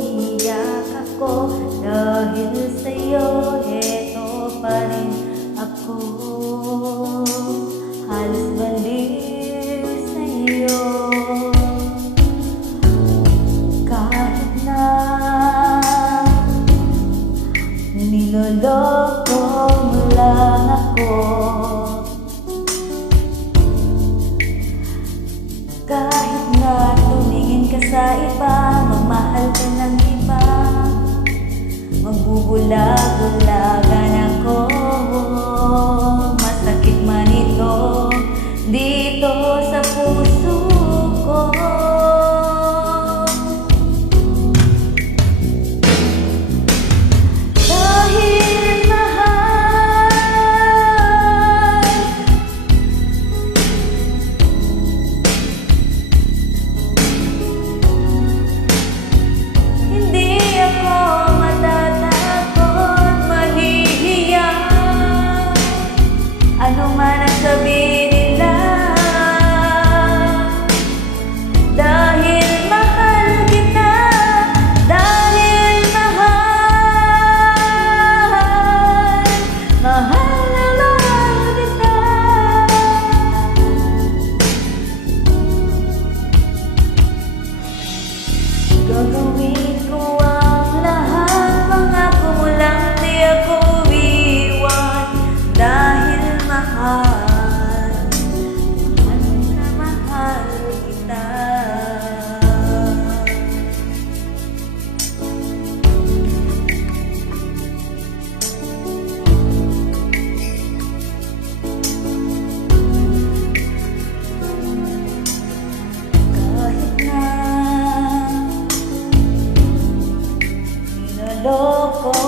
umiiyak ako dahil sa'yo. Eto pa rin ako, halos baliw sa'yo. Kahit na niloloko mo lang ako, kahit na tumingin ka sa iba, magmahal ka ng iba, magbubulag-bulagan ako. Masakit man ito dito sa puso ko. Dahil mahal, hindi ako matatakot, mahihiya ano man ang sabihin nila. Dahil mahal kita, dahil mahal, mahal na mahal kita. Gagawin ko ang lahat, pangako mo lang di ako iwan. Dahil mahal, mahal na mahal kita. Kahit na niloloko